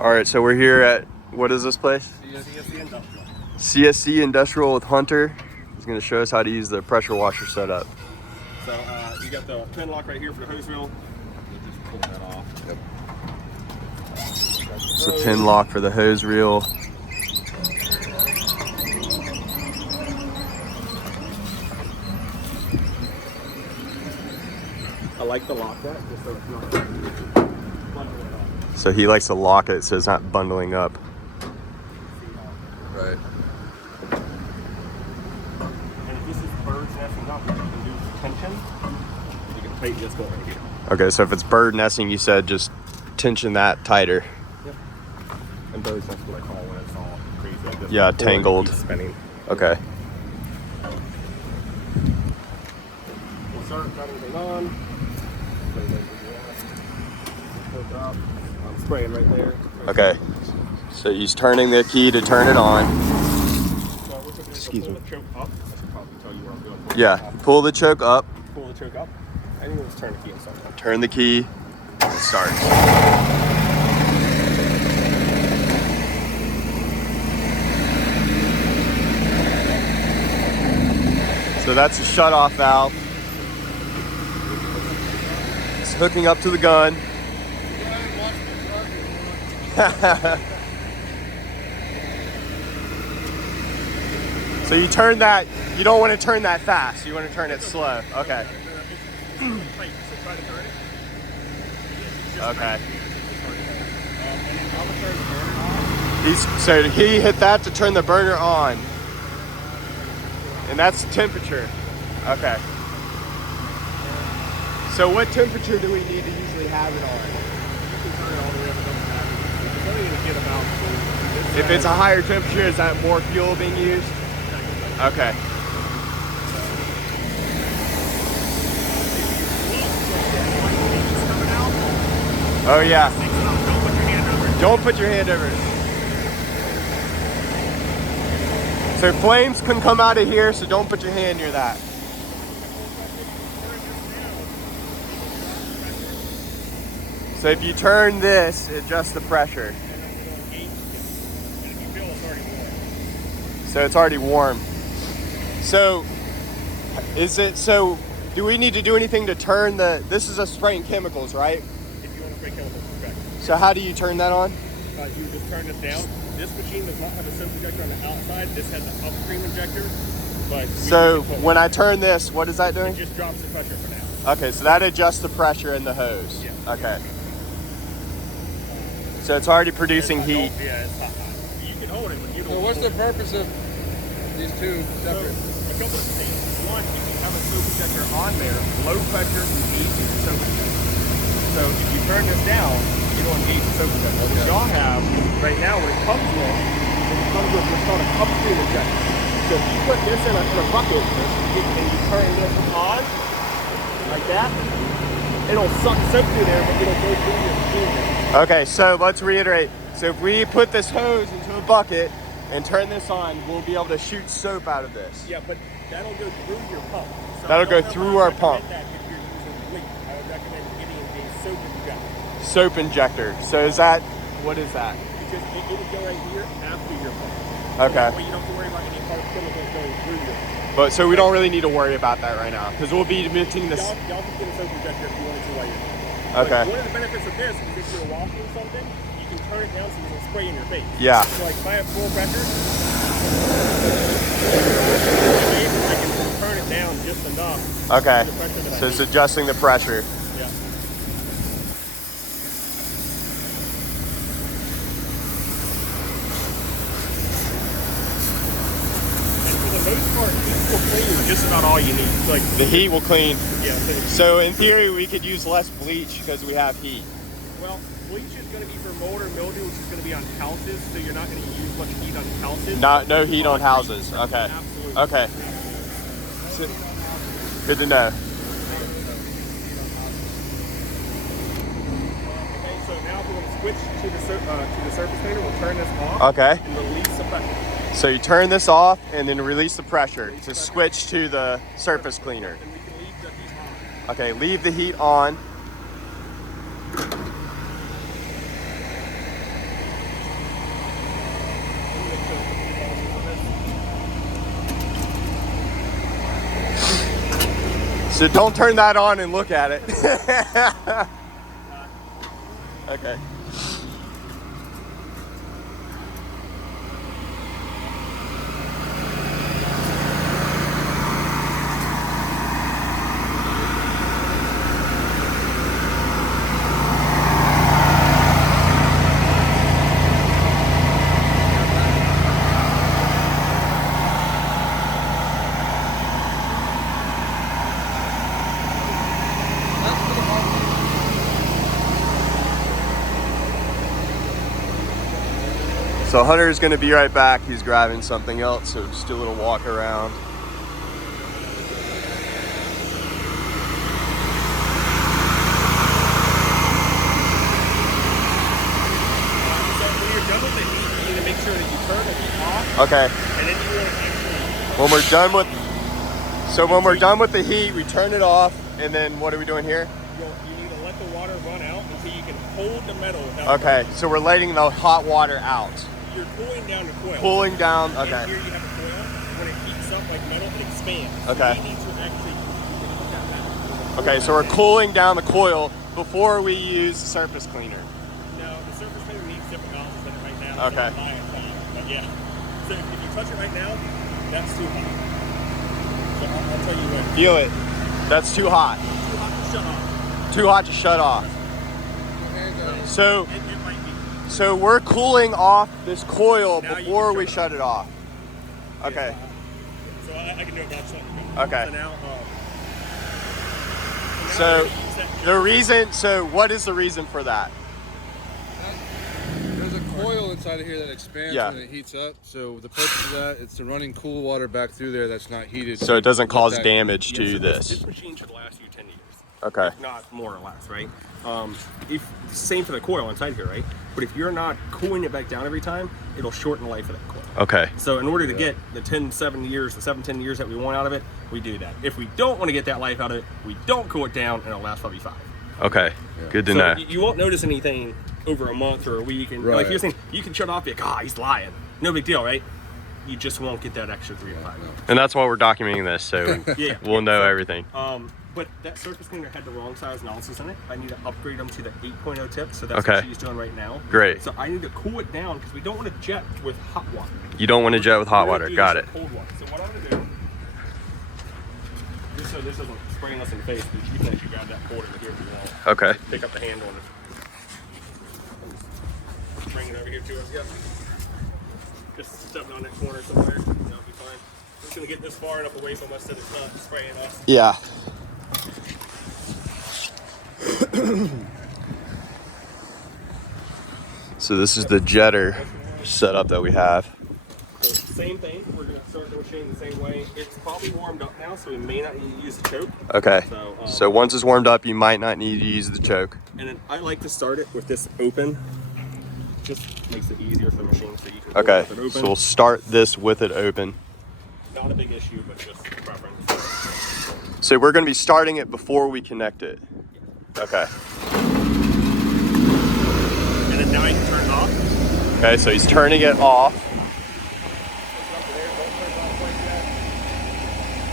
All right, so we're here at, what is this place? CSC Industrial. CSC Industrial with Hunter. He's going to show us how to use the pressure washer setup. So you got the pin lock right here for the hose reel. We'll just pull that off. Yep. It's a pin lock for the hose reel. I like to lock that just so it's not bundling up. So he likes to lock it so it's not bundling up. Right. And if this is birds nesting up, you can do tension. You can tighten this one right here. Okay, so if it's bird nesting, you said just tension that tighter. Yep. And birds nest what I call when it's all crazy like this. Yeah, tangled. Keeps spinning. Okay. We'll start turning it on. Hook up. I'm spraying right there. Okay. So he's turning the key to turn it on. Excuse me. Pull the choke up. I should probably tell you where I'm doing. Yeah, pull the choke up. Pull the choke up. And you just turn the key and start. Turn the key. And start. So that's a shut-off valve. It's hooking up to the gun. So you turn that, you don't want to turn that fast. You want to turn it slow. Okay. Okay. So he hit that to turn the burner on. And that's temperature. Okay. So what temperature do we need to usually have it on? If it's a higher temperature, is that more fuel being used? Okay. Oh yeah. Don't put your hand over it. So flames can come out of here, so don't put your hand near that. So if you turn this, it adjusts the pressure. So it's already warm. So do we need to do anything to turn this is a spraying chemicals, right? If you want to spray chemicals, correct. So how do you turn that on? You just turn this down. This machine does not have a soap injector on the outside. This has an upstream injector. But so when I turn this, what is that doing? It just drops the pressure for now. Okay, so that adjusts the pressure in the hose. Yeah. Okay. So it's already producing heat. Yeah, it's hot. You can hold it when you don't. So what's the purpose of these two separate? A couple of things. One, you can have a soap injector on there, low pressure engage the soap injector. So if you turn this down, you don't engage the soap injector. What y'all have right now, when it comes with what's called a upstream injector. So if you put this in a bucket and you turn this on like that, it'll suck soap through there, but it'll go through your machine. Okay, so let's reiterate. So if we put this hose into a bucket and turn this on, we'll be able to shoot soap out of this. Yeah, but that'll go through your pump. So that'll go through our pump. That if you're using bleach, I would recommend getting a soap injector. Soap injector. So is that, what is that? Because it would go right here after your pump. Okay. So you don't have to worry about any harsh chemicals going through your pump. But so we don't really need to worry about that right now because we'll be emitting this. Y'all can get a soap injector if you wanted to while you're here. Okay. But one of the benefits of this is if you're washing something, you can turn it down so you can spray in your face. Yeah. So like if I have full pressure, I can turn it down just enough. Okay. The pressure that So I it's need. adjusting the pressure. Yeah. And for the most part, this will clean just about all you need. So like The heat will clean. yeah. So in theory, we could use less bleach because we have heat. Well, bleach is going to be for mold or mildew, which is going to be on houses, so you're not going to use much heat on houses. No heat on houses. Okay. Absolutely. Okay. So, good to know. Okay, so now we're going to switch to the surface cleaner. We'll turn this off. Okay. And release the pressure. So you turn this off and then release the pressure to switch to the surface cleaner. And we can leave the heat on. Okay, leave the heat on. So don't turn that on and look at it. Okay. So Hunter's gonna be right back. He's grabbing something else, so just do a little walk around. So when you're done with the heat, you need to make sure that you turn the heat off. Okay. And then you want to actually... When we're done with the heat, we turn it off, and then what are we doing here? You need to let the water run out until you can hold the metal without... Okay, so we're letting the hot water out. You're cooling down the coil. Cooling down, And okay. here you have a coil. When it heats up like metal, it expands. Okay. So you need to actually put that back. Okay, so we're cooling down the coil before we use the surface cleaner. No, the surface cleaner needs different nozzles in it right now. Okay. But yeah. So if you touch it right now, that's too hot. So I'll tell you what. Feel it. That's too hot. Too hot to shut off. Too hot to shut off. So, It might be. so we're cooling off this coil Now you before can we shut shut it off. Okay. So I can do it about something. Okay. So now, So what is the reason for that? There's a coil inside of here that expands Yeah. when it heats up. So the purpose of that is to running cool water back through there that's not heated. So it doesn't Let cause that- damage to This this. machine should last you 10 years. Okay. If not more or less, right? Same for the coil inside here, right? But if you're not cooling it back down every time, it'll shorten the life of that coil. Okay. So in order to get the 10 years that we want out of it, we do that. If we don't want to get that life out of it, we don't cool it down, and it'll last probably 5. Okay. Good to So know. you won't notice anything over a month or a week. And like Right. you're saying, you can shut off, be like, he's lying. No big deal, right? You just won't get that extra 3 to 5. And that's why we're documenting this, so Yeah. we'll know everything. But that surface cleaner had the wrong size nozzles in it. I need to upgrade them to the 8.0 tip, so that's Okay. what she's doing right now. Great. So I need to cool it down because we don't want to jet with hot water. You don't want to jet with hot We're water. gonna do Got this it. with cold water. So what I'm gonna do, just so this isn't spraying us in the face, but you can actually grab that cord over here if you want. Okay. Pick up the handle and bring it over here to us. Yep. Just step on that corner somewhere. That'll be fine. I'm just gonna get this far enough away from us so it's not spraying us. Yeah. So this is the jetter setup that we have. So same thing, we're gonna start the machine the same way. It's probably warmed up now, so we may not need to use the choke. Okay. So, So once it's warmed up, you might not need to use the choke. And then I like to start it with this open. Just makes it easier for the machine, so you can Okay. hold it open. So we'll start this with it open. Not a big issue, but just preference. So we're going to be starting it before we connect it. Okay. And then now you can turn it off. Okay, so he's turning it off.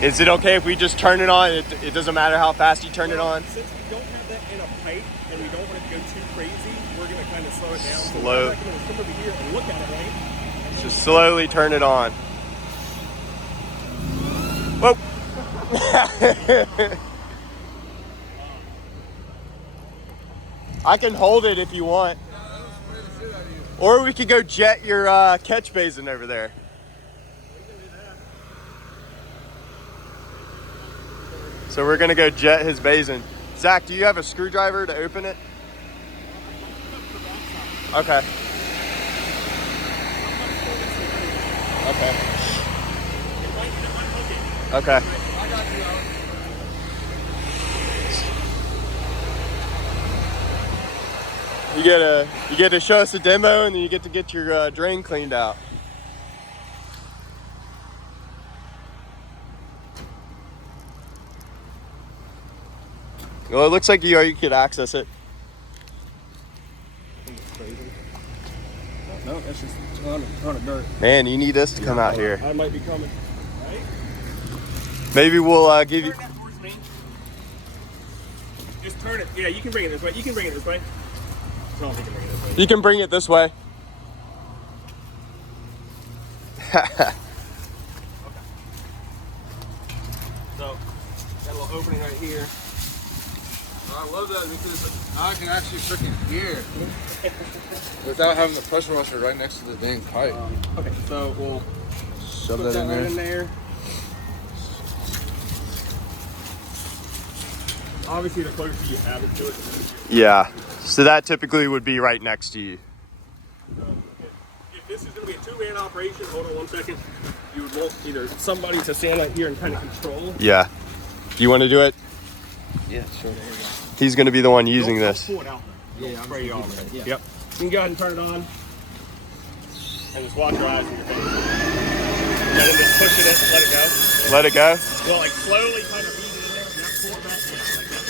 Is it okay if we just turn it on? It doesn't matter how fast you turn it on? Since we don't have that in a pipe and we don't want it to go too crazy, we're going to kind of slow it down. So Slow. I'm not going to come over here and look at it, right? Just slowly turn it on. Whoa. I can hold it if you want. Or we could go jet your catch basin over there. So we're gonna go jet his basin. Zach, do you have a screwdriver to open it? Okay. Okay. Okay. I got you, Alex. You get to show us a demo, and then you get to get your drain cleaned out. Well, it looks like you could access it. No, that's just a ton of dirt. Man, you need this to come out here. I might be coming. Right? Maybe we'll give you. Turn that towards me. Just turn it. Yeah, you can bring it this way. You can bring it this way. Tell him he can bring it this way. You can bring it this way. Okay. So, got a little opening right here. I love that because I can actually freaking hear without having the pressure washer right next to the dang pipe. Okay, so we'll Shove put that in right there. in there. Obviously, the closer you have it to it, the easier. Yeah. So that typically would be right next to you. If this is going to be a two-man operation, hold on 1 second. You would want either somebody to stand out here and kind of control. Yeah. Do you want to do it? Yeah, sure. He's going to be the one using Don't this. pull it out. Yeah, Don't I'm spray it just on. keeping it, yeah. Yep. You can go ahead and turn it on. And just watch your eyes and your face. And then just push it in and let it go. Let it go. Well, like slowly kind of ease it in there. Yep, pull it back down like that.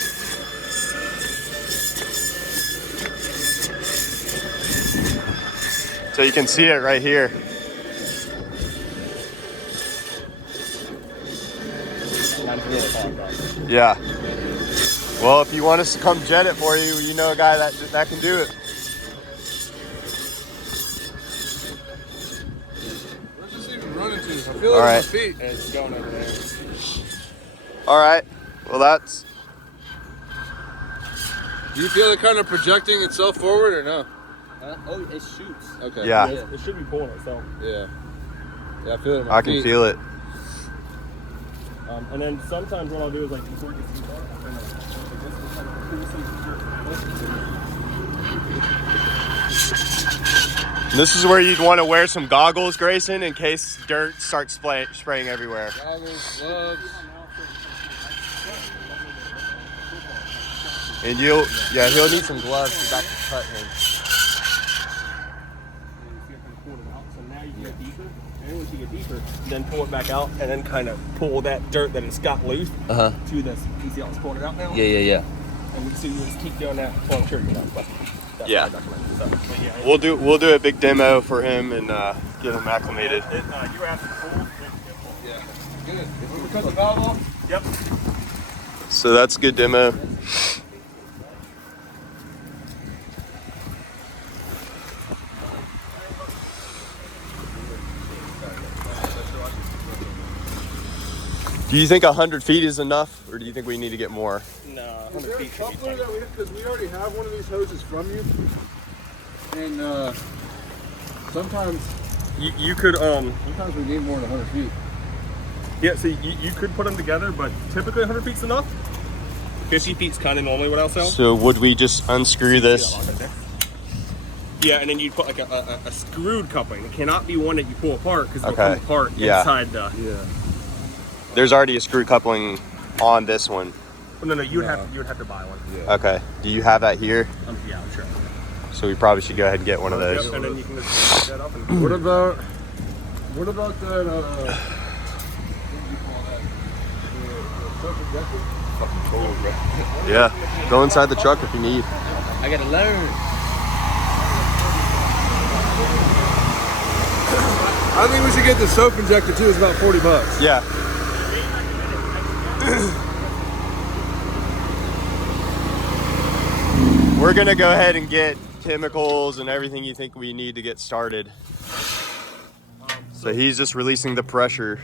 So you can see it right here. Not really hot, though. Yeah. Well, if you want us to come jet it for you, you know a guy that can do it. Where's this even running to? I feel All it right. on my feet. And it's going over there. All right. Well, that's... Do you feel it kind of projecting itself forward or no? Oh, it shoots. Okay. Yeah. It should be pulling itself. Yeah. Yeah, I feel it on my I can feet. feel it. And then sometimes what I'll do is like before it gets too dark, I'll kind of pull some dirt. This is where you'd want to wear some goggles, Grayson, in case dirt starts spraying everywhere. Goggles, gloves. And he'll need some gloves because that can cut him. So now you can get deeper. And once you get deeper, then pull it back out and then kind of pull that dirt that it's got loose to this. You see how it's pulling it out now? Yeah. And so you just keep doing that. Well, I'm sure you know, but that's Yeah. what I recommend. So, but yeah, We'll do a big demo for him and get him acclimated. you were asking for pull. Yeah. Good. If we cut the valve off? Yep. So that's a good demo. Do you think 100 feet is enough, or do you think we need to get more? No, Is 100 there a feet should be coupler fine. that we, because we already have one of these hoses from you, and sometimes You could we need more than 100 feet. yeah. So you could put them together, but typically 100 feet's enough. 50 feet's kind of normally what I'll sell. So would we just unscrew this? Yeah, and then you put like a screwed coupling. It cannot be one that you pull apart because it'll Okay. come apart Yeah. inside the. Yeah. There's already a screw coupling on this one. No, you would have to buy one. Yeah. Okay. Do you have that here? Yeah, I'm sure. So we probably should go ahead and get one of those. Yep, and then you can just pick that up and. What about that? What do you call that? The self-injector? Fucking cold, bro. Yeah. Go inside the truck if you need. I gotta learn. I think we should get the soap injector too. It's about $40. Yeah. We're gonna go ahead and get chemicals and everything you think we need to get started. So he's just releasing the pressure.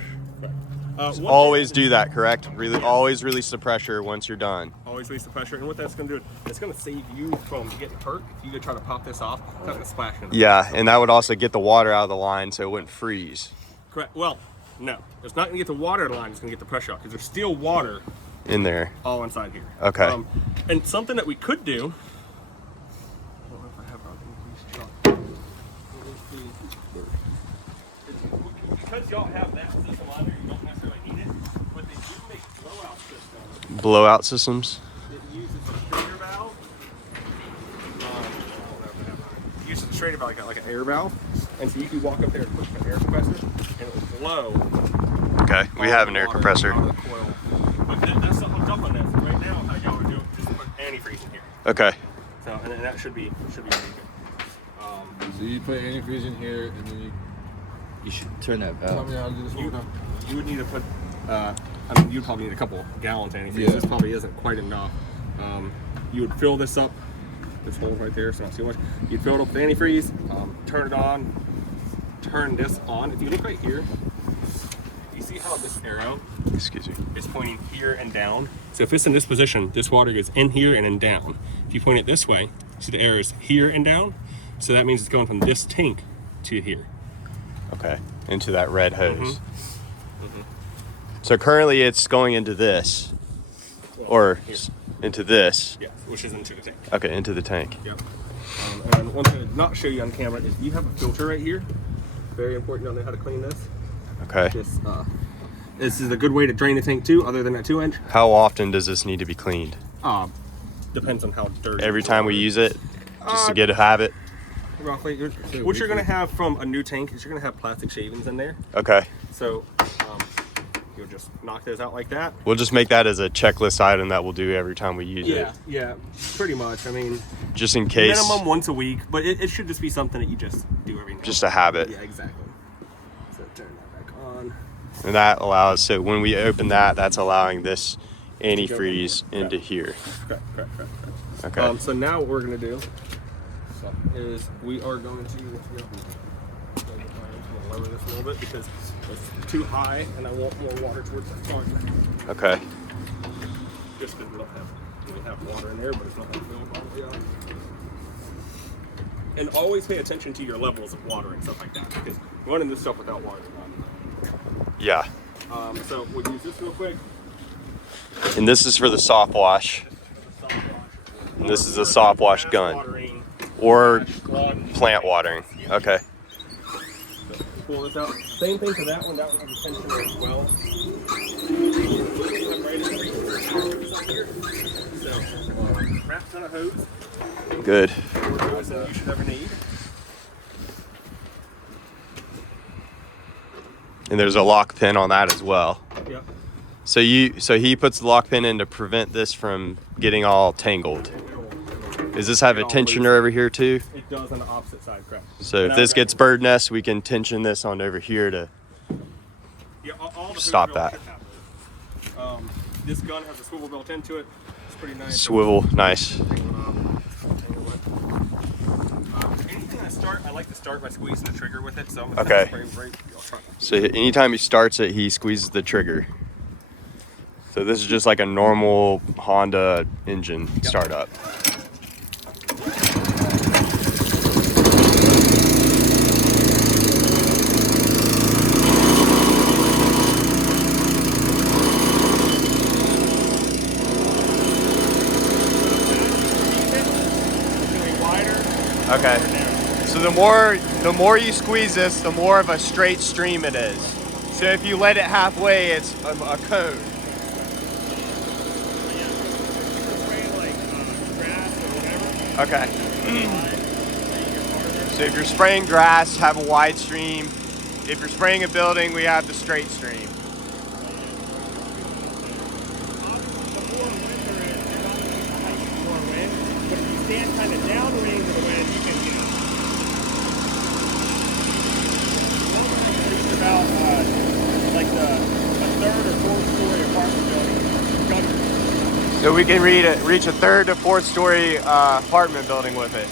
Always do that, correct? Really, always release the pressure once you're done. Always release the pressure, and what that's going to do, it's going to save you from getting hurt. If you go try to pop this off, it's not going to splash in. Yeah, and that would also get the water out of the line so it wouldn't freeze Correct. Well, no, it's not going to get the water out of the line. It's going to get the pressure out because there's still water in there. all inside here. Okay. And something that we could do. I don't know if I have our increased truck. Because y'all have that system on there, you don't necessarily need it, but they do make blowout systems. Blowout systems. It uses a straighter valve. It uses a straighter valve like an air valve, and so you can walk up there and push an air compressor, and it will blow. Okay, we have an air water compressor. out of the coil. But there's something hooked up on this. Right now, how y'all would do it, just put antifreeze in here. Okay. So, and then that should be pretty good. So you put antifreeze in here, and then You should turn that tell valve. me how to do this one more time. You would need to put, you'd probably need a couple gallons of antifreeze. Yeah. This probably isn't quite enough. You would fill this up, this hole right there, so not too much. You'd fill it up with antifreeze, turn it on, turn this on. If you look right here, you see how this arrow is pointing here and down? So if it's in this position, this water goes in here and then down. If you point it this way, see the arrow is here and down? So that means it's going from this tank to here. Okay, into that red hose. So currently it's going into this, or into this. Yeah, which is into the tank. Okay, into the tank. Yep. And one thing to not show you on camera is you have a filter right here. Very important to know how to clean this. Okay. This is a good way to drain the tank too, other than that 2-inch. How often does this need to be cleaned? Depends on how dirty. Every time we use it, just to get a habit. Roughly. What you're gonna have from a new tank is you're gonna have plastic shavings in there. Okay. So you'll just knock those out like that. We'll just make that as a checklist item that we'll do every time we use it. Yeah, pretty much. I mean, Just in case. minimum once a week, but it should just be something that you just do every now. Just a habit. Yeah, exactly. So turn that back on. And that allows, so when we open that, that's allowing this antifreeze into here. Correct. Okay. So now what we're gonna do is we are going to lower this a little bit because it's too high and I want more water towards that target. Okay. Just because we don't have water in there, but it's not going to fill probably up. And always pay attention to your levels of water and stuff like that, because running this stuff without water is not. Yeah. So we'll use this real quick. And this is for the soft wash. And this is a soft wash gun. Or plant watering. Okay. So pull this out. Same thing for that one. That one has a tensioner as well. So crap ton of hose. Good. More hose than you should ever need. And there's a lock pin on that as well. Yep. So he puts the lock pin in to prevent this from getting all tangled. Does this have a tensioner over here too? It does on the opposite side, correct. So if this gets bird nest, we can tension this on over here to all the stop hose that. should have those. This gun has a swivel built into it. It's pretty nice. Swivel, nice. Anything I like to start by squeezing the trigger with it. So I'm Okay. gonna spray right. So anytime he starts it, he squeezes the trigger. So this is just like a normal Honda engine startup. Okay. So the more you squeeze this, the more of a straight stream it is. So if you let it halfway, it's a cone. Okay. So if you're spraying grass, have a wide stream. If you're spraying a building, we have the straight stream. But if you stand kind of downwind of the wind, you can reach about like a third or fourth story apartment building. Gutter. So we can reach a third to fourth story apartment building with it.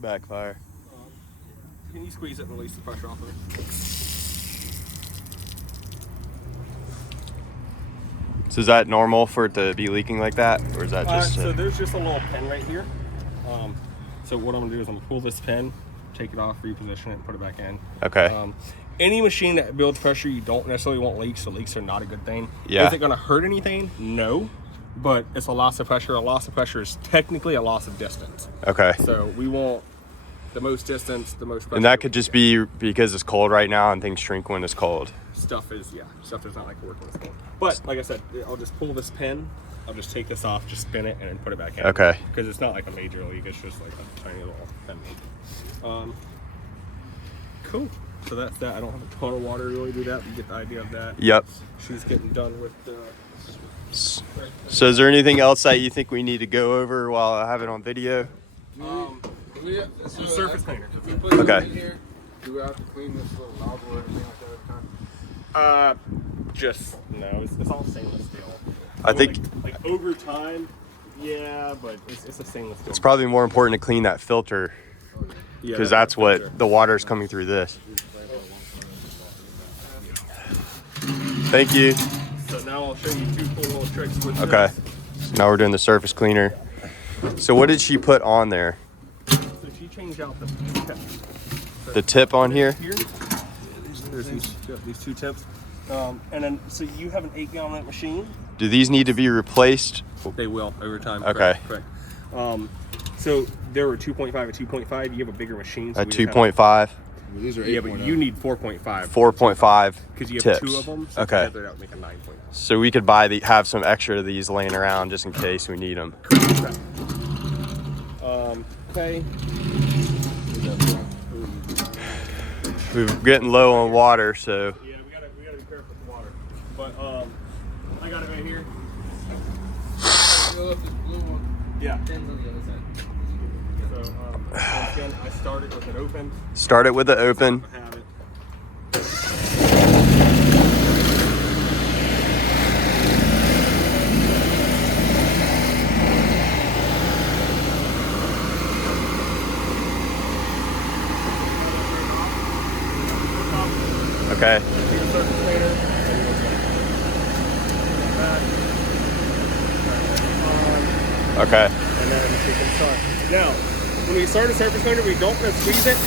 Backfire. Can you squeeze it and release the pressure off of it? So is that normal for it to be leaking like that, or is that just? So there's just a little pin right here. So what I'm gonna do is I'm gonna pull this pin, take it off, reposition it, and put it back in. Okay. Any machine that builds pressure, you don't necessarily want leaks. So leaks are not a good thing. Yeah. Is it gonna hurt anything? No. But it's a loss of pressure. A loss of pressure is technically a loss of distance. Okay. So we want the most distance, the most pressure. And that could just be because it's cold right now and things shrink when it's cold. Stuff does not like working with cold. But like I said, I'll just pull this pin. I'll just take this off, just spin it, and then put it back in. Okay. Because it's not like a major leak. It's just like a tiny little pin leak. Cool. So that's that. I don't have a ton of water to really do that. You get the idea of that. Yep. She's getting done with the... So is there anything else that you think we need to go over while I have it on video? Surface cleaner. If we put Okay. it in here, do we have to clean this little nozzle or anything like that every time? Just no. It's all stainless steel. I think like over time, yeah, but it's a stainless steel. it's probably more important to clean that filter Yeah, because that's what the water is coming through this. Thank you. So now I'll show you two cool little tricks with Okay. this. So now we're doing the surface cleaner. So what did she put on there? So she changed out the tip. The tip on here? There's these two tips. And then, so you have an 8-gallon machine. Do these need to be replaced? They will over time. Okay. Correct. So there were 2.5 and 2.5. You have a bigger machine. So At we just have- 2.5, These are 8.0. Yeah, but you need 4.5. 4.5 Because you have tips. two of them. So Okay. together that would make a 9.0. So we could have some extra of these laying around just in case we need them. Okay. We're getting low on water, so Yeah, we gotta be careful with the water. But I got it right here. Yeah. So once again, I started with it open. start it with the open. I have it. Okay. Surface cleaner. Okay. And then we can start. Now, when we start a surface cleaner, we don't want to squeeze it and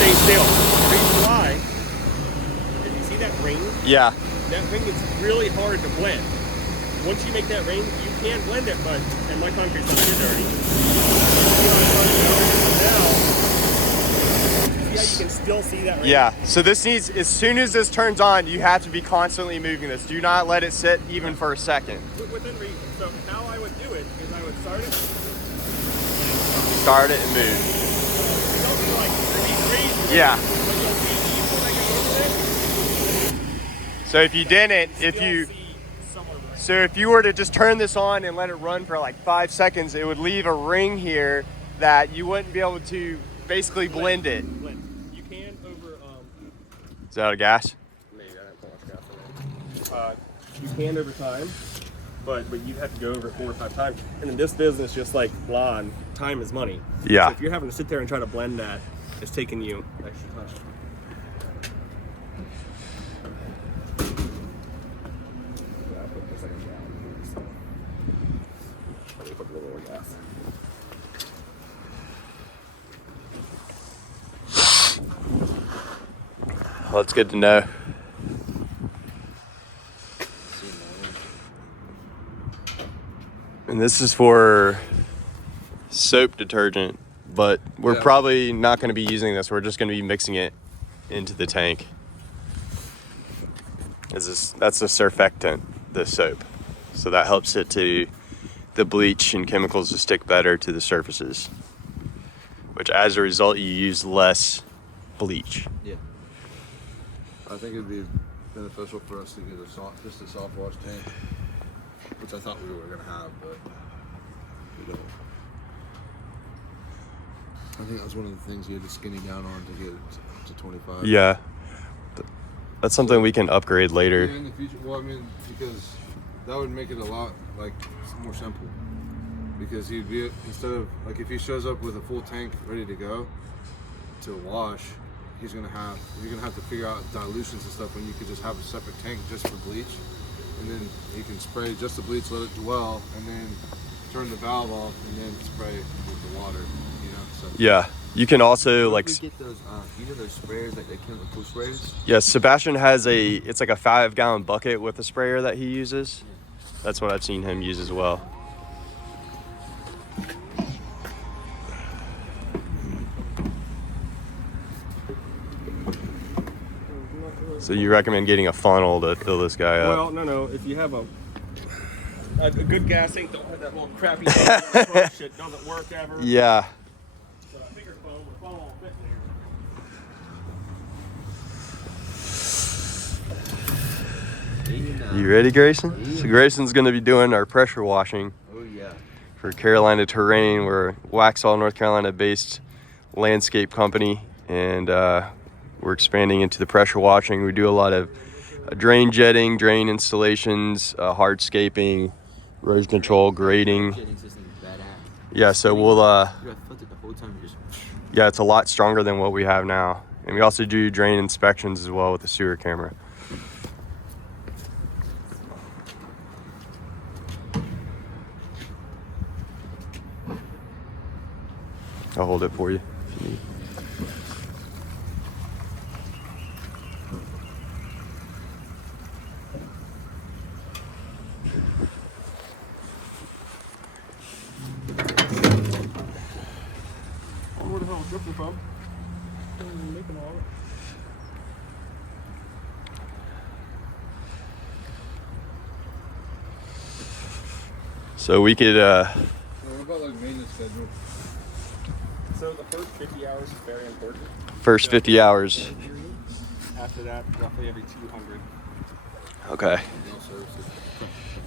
stay still. The reason why, if you see that ring, Yeah. that ring is really hard to blend. Once you make that ring, you can blend it, but and my concrete's not too dirty. Now, see how you can still see that ring? Yeah. So this needs, as soon as this turns on, you have to be constantly moving this. Do not let it sit even for a second. Within reason. So how I would do it is I would start it. Start it and move. You don't feel like pretty crazy. Yeah. But you'll see when I get over it. So if you didn't, if Still you, see somewhere right. so if you were to just turn this on and let it run for like 5 seconds, it would leave a ring here that you wouldn't be able to basically blend it. Blend. You can over Is that out of gas? maybe I didn't put much gas in it. You can over time, but you'd have to go over 4 or 5 times. And in this business, just like lawn, time is money. Yeah. So if you're having to sit there and try to blend that, it's taking you extra time. Yeah, I put this like a gallon here, so let me put a little more gas. Well, it's good to know. And this is for soap detergent, but we're Yeah. probably not going to be using this. We're just going to be mixing it into the tank. That's a surfactant, the soap. So that helps it to, the bleach and chemicals to stick better to the surfaces, which as a result, you use less bleach. Yeah. I think it'd be beneficial for us to get just a soft wash tank, which I thought we were gonna have, but we don't. I think that was one of the things you had to skinny down on to get it to 25. Yeah. That's something we can upgrade Yeah, later. in the future, well, I mean, because that would make it a lot more simple. Because he'd be, instead of like if he shows up with a full tank ready to go to wash, you're gonna have to figure out dilutions and stuff when you could just have a separate tank just for bleach. and then you can spray just the bleach, let it dwell, and then turn the valve off, and then spray with the water. You know. So. Yeah. You can also like. We get those, you know, those sprayers, like the chemical sprayers. Yeah, Sebastian has it's like a 5-gallon bucket with a sprayer that he uses. That's what I've seen him use as well. So you recommend getting a funnel to fill this guy up? Well, no. If you have a good gas tank, don't have that little crappy shit doesn't work ever. Yeah. So a bigger funnel will fit there. You ready, Grayson? So Grayson's going to be doing our pressure washing. Oh yeah. For Carolina Terrain. We're a Waxhaw, North Carolina based landscape company, and we're expanding into the pressure washing. We do a lot of drain jetting, drain installations, hardscaping, erosion control, grading. Jetting system is badass. Yeah, so we'll You got filtered the whole time. You just. yeah, it's a lot stronger than what we have now. And we also do drain inspections as well with the sewer camera. I'll hold it for you if you need. Where the hell is dripping from? Making all of it. So we could What about like maintenance schedule? So the first 50 hours is very important. first 50 hours. After that, roughly every 200. Okay. No services.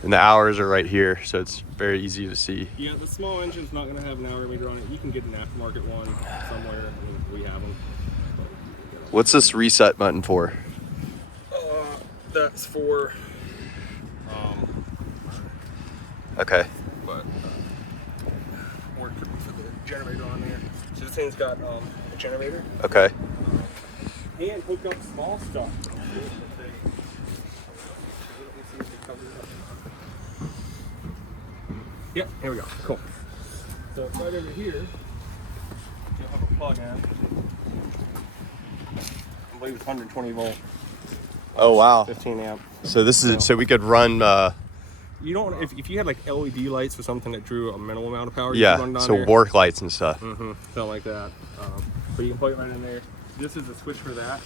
And the hours are right here, so it's very easy to see. Yeah, the small engine's not going to have an hour meter on it. You can get an aftermarket one somewhere. I mean, we have them. What's this reset button for? That's for, Okay. but or it could be for the generator on there. So this thing's got a generator Okay. and hook up small stuff. Yep, here we go. Cool. So right over here, you'll have a plug in. I believe it's 120 volt, Oh wow. 15 amp. So this is so we could run You don't if you had like LED lights or something that drew a minimal amount of power. You could yeah, run down so there. work lights and stuff. Something like that. But you can plug it right in there. This is a switch for that.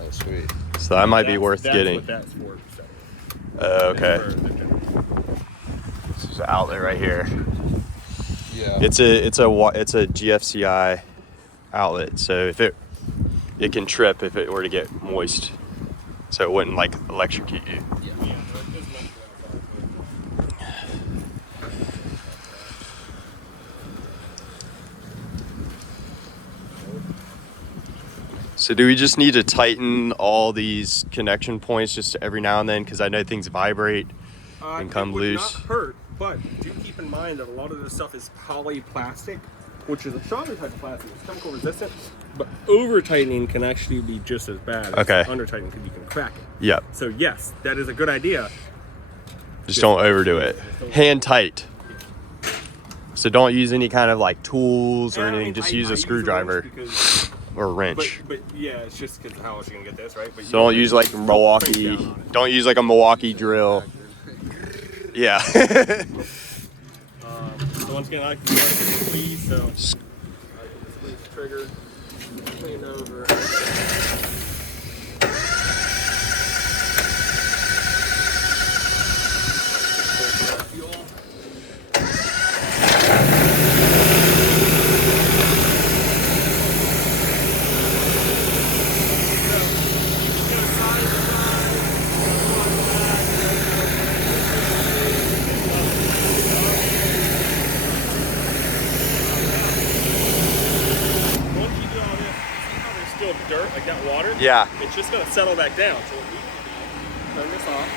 Oh sweet. So that might be That's- worth that's getting. What that's for. So Okay. that's for the generator. This is the outlet right here. Yeah. It's a GFCI outlet, so if it can trip if it were to get moist, so it wouldn't like electrocute you. Yeah, so it doesn't matter. So do we just need to tighten all these connection points just every now and then, because I know things vibrate and come it would loose? Not hurt, but do keep in mind that a lot of this stuff is polyplastic, which is a stronger type of plastic. It's chemical resistant, but over tightening can actually be just as bad as Okay. under tightening because you can crack it. Yep. So yes, that is a good idea. Just don't overdo it. Hand tight. So don't use any kind of like tools or And I anything. mean, Just I use a use screwdriver wrench because- or a wrench. But yeah, it's just because how else are you gonna get this right? But So don't use like Milwaukee. Don't use like a Milwaukee drill. Yeah. So once again, I like to squeeze. So I can squeeze the trigger, clean over. Dirt, like that water, Yeah. it's just gonna settle back down. So what we can do, turn this off,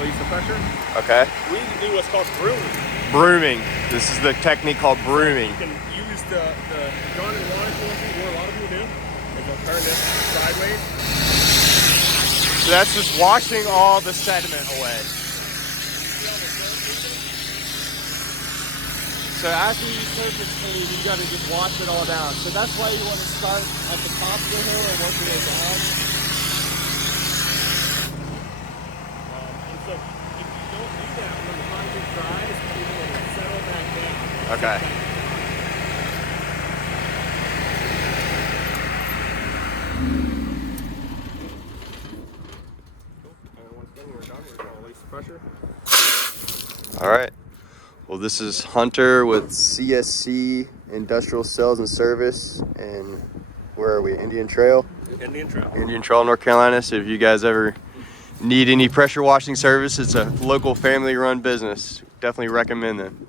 release the pressure. Okay. We can do what's called brooming. Brooming. This is the technique called brooming. You can use the gun and water tool, what a lot of people do, is they'll turn this sideways. So that's just washing all the sediment away. So after you surface clean, you gotta just wash it all down. So that's why you want to start at the top of the hill and work your way down. And so if you don't do that, when the concrete dries, people will settle back down. Okay. And once then we're done, we're going to release the pressure. All right. Well, this is Hunter with CSC Industrial Sales and Service, and where are we? Indian Trail? Indian Trail. Indian Trail, North Carolina. So if you guys ever need any pressure washing service, it's a local family-run business. Definitely recommend them.